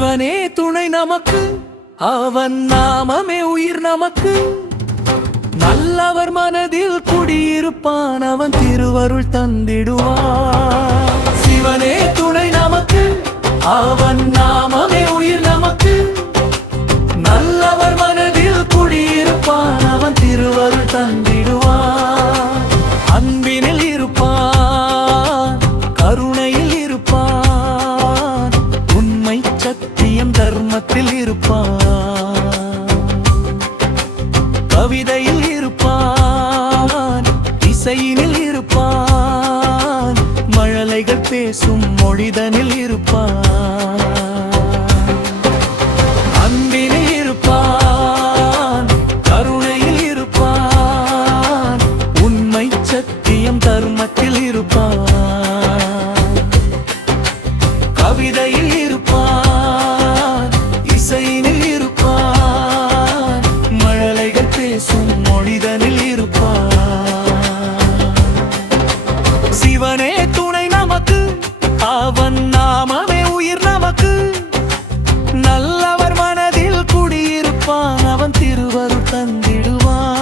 சிவனே துணை நமக்கு, அவன் நாமமே உயிர் நமக்கு. நல்லவர் மனதில் குடியிருப்பான், அவன் திருவருள் தந்திடுவான். சிவனே துணை நமக்கு, அவன் நாமமே உயிர் நமக்கு. நல்லவர் மனதில் குடியிருப்பான், அவன் திருவருள் தந்திடுவான். அன்பினில் இருப்பான், கருணையில் இருப்பான், உண்மை சத்தியம் தர்மத்தில் இருப்பான். கவிதையில் இருப்பான், இசையினில் இருப்பான், மழலைகள் பேசும் மொழிதனில் இருப்பான். அன்பினில் இருப்பான், கருணையில் இருப்பான், உண்மை சத்தியம் தர்மத்தில் இருப்பான். கவிதையில் இருப்பான், இசையினில் இருப்பான், மழலைகள் பேசும் மொழிதனில் இருப்பான். சிவனே துணை நமக்கு, அவன் நாமமே உயிர் நமக்கு. நல்லவர் மனதில் குடியிருப்பான், அவன் திருவருள் தந்திடுவான்.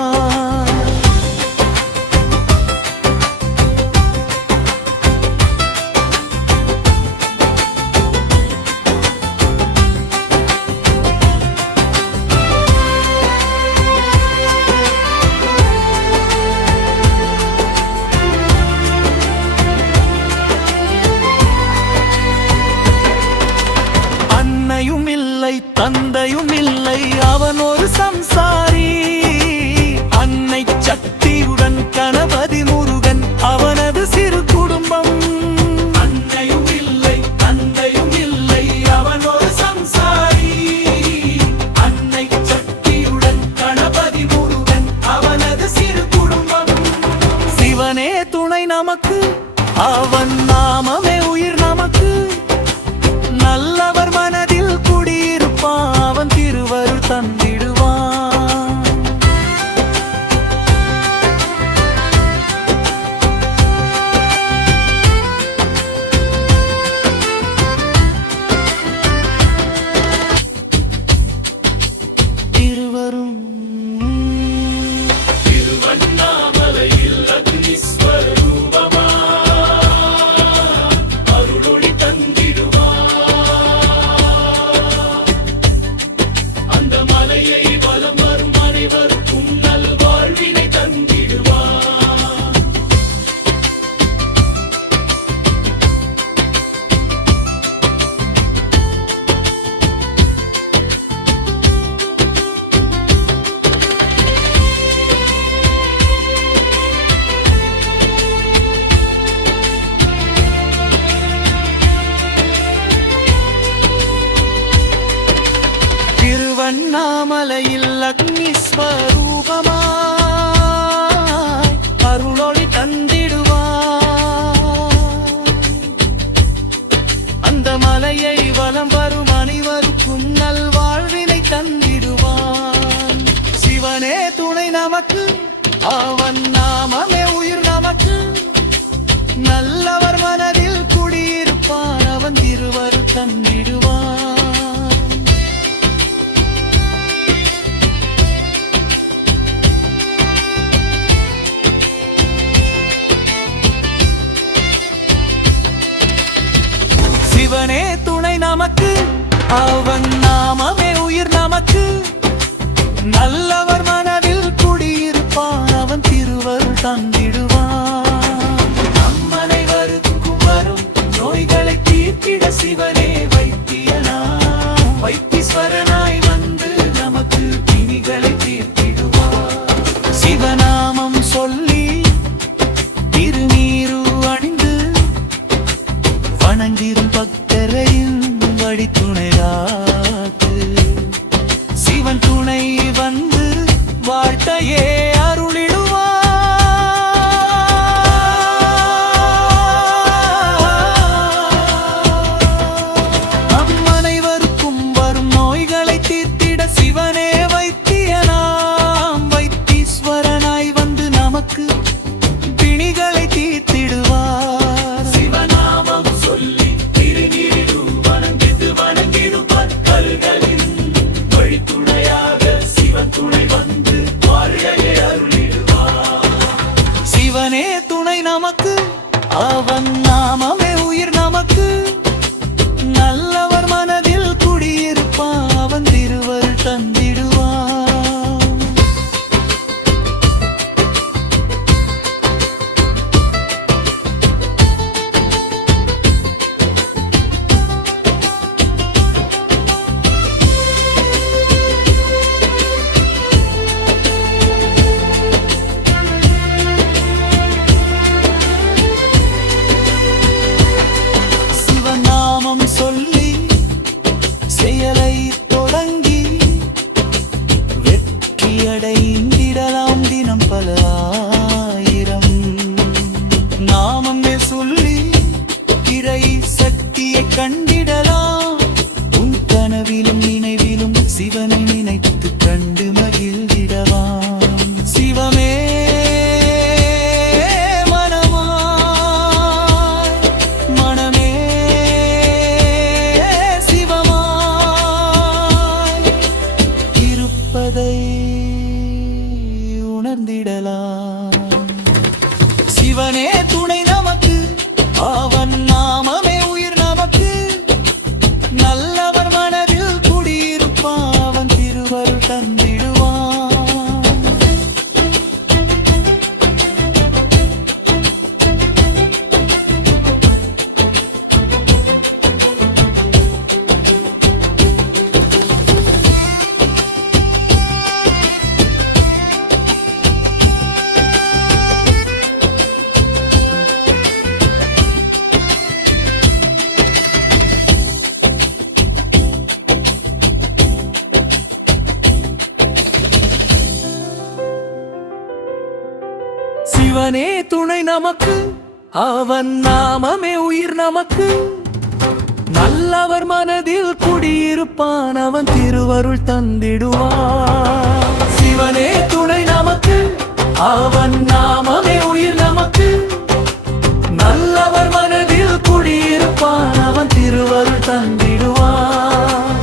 அன்னையும் இல்லை தந்தையும் இல்லை, அவன் ஒரு சம்சாரி. அன்னை சக்தியுடன் கணபதி முருகன், அவனது சிறு குடும்பம். அன்னையும் இல்லை தந்தையும் இல்லை, அவன் ஒரு சம்சாரி. அன்னை சக்தியுடன் கணபதி முருகன், அவனது சிறு குடும்பம். சிவனே துணை நமக்கு, அவன் நாமமே உயிர் நமக்கு. நல்லவர் மனதில் குடியிருப்பான், அவன் திருவருள் தந்திடுவான். திருவரும் திருவண்ணாமலையில் அக்னீஸ்வர ரூபமா, அருளொளி தந்திடுவான். அந்த மலையை வலம் வரும் அனைவருக்கும் நல்வாழ்வினை தந்திடுவான். திருவண்ணாமலையில் அக்னிஸ்வரூபமாய் அருளொளி தந்திடுவான். அந்த மலையை வலம் வரும் அனைவருக்கும் நல்வாழ்வினை தந்திடுவான். சிவனே துணை நமக்கு, அவன் நாமமே உயிர் நமக்கு. நல்லவர் மனதில் குடியிருப்பான், அவன் திருவருள் தந்திடுவான். சிவனே துணை நமக்கு, அவன் நாமமே உயிர் நமக்கு. நல்லவர் மனதில் குடியிருப்பான், அவன் திருவருள் தந்திடுவான். நம்மனைவருக்கும் வரும் நோய்களை தீர்த்திட சிவனே வைத்தியனா, வைத்தீஸ்வரனாய் வந்து நமக்கு பிணிகளை தீர்த்திடுவான். சிவநாமம் சொல்லி திருநீரு அணிந்து வணங்கிடும் பக்தரையும் வழித்துணையாக்கு. சிவன் துணை வந்து வாழ்க்கையே அருளிடுவான். அம்மனைவருக்கும் வரும் நோய்களை தீர்த்திட சிவனே வைத்தியனாம், வைத்தீஸ்வரனாய் வந்து நமக்கு பிணிகளை தீர்த்திடுவார். சிவநாமம் சொல்லி திருநீரு வணங்கிடுவார். கண்டிடலாம். உன் கனவிலும் நினைவிலும் சிவனை நினைத்து கண்டு மகிழ்ந்திடலாம். சிவமே மனமாய், மனமே சிவமாய் இருப்பதை உணர்ந்திடலாம். சிவனே துணை நமக்கு, அவன் நாமமே உயிர் நமக்கு. நல்லவர் மனதில் குடியிருப்பான், அவன் திருவருள் தந்திடுவான். சிவனே துணை நமக்கு, அவன் நாமமே உயிர் நமக்கு. நல்லவர் மனதில் குடியிருப்பான், அவன் திருவருள் தந்திடுவான். சிவனே துணை நமக்கு, அவன் நாமமே உயிர் நமக்கு. நல்லவர் மனதில் குடியிருப்பான், அவன் திருவருள் தந்திடுவான்.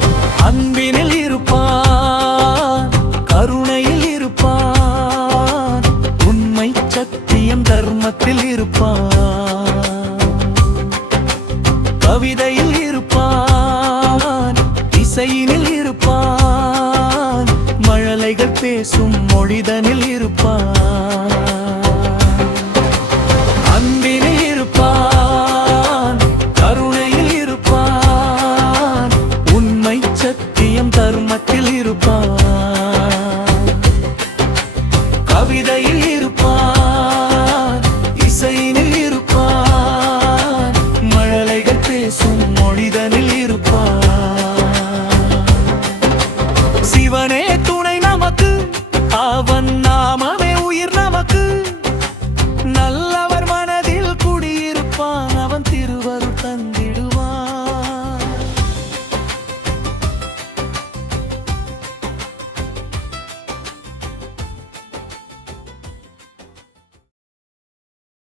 அன்பினில் இருப்பான், கருணையில் இருப்பான், உண்மை சத்தியம் தர்மத்தில் இருப்பான். கவிதையில் இருப்பான், இசையினில் இருப்பான், மழலைகள் பேசும் மொழிதனில் இருப்பான். அன்பினில் இருப்பான், கருணையில் இருப்பான், உண்மை சத்தியம் தர்மத்தில் இருப்பான். கவிதையில் இருப்பான், இசையினில் இருப்பான், மழலைகள் பேசும் மொழிதனில் இருப்பான். சிவனே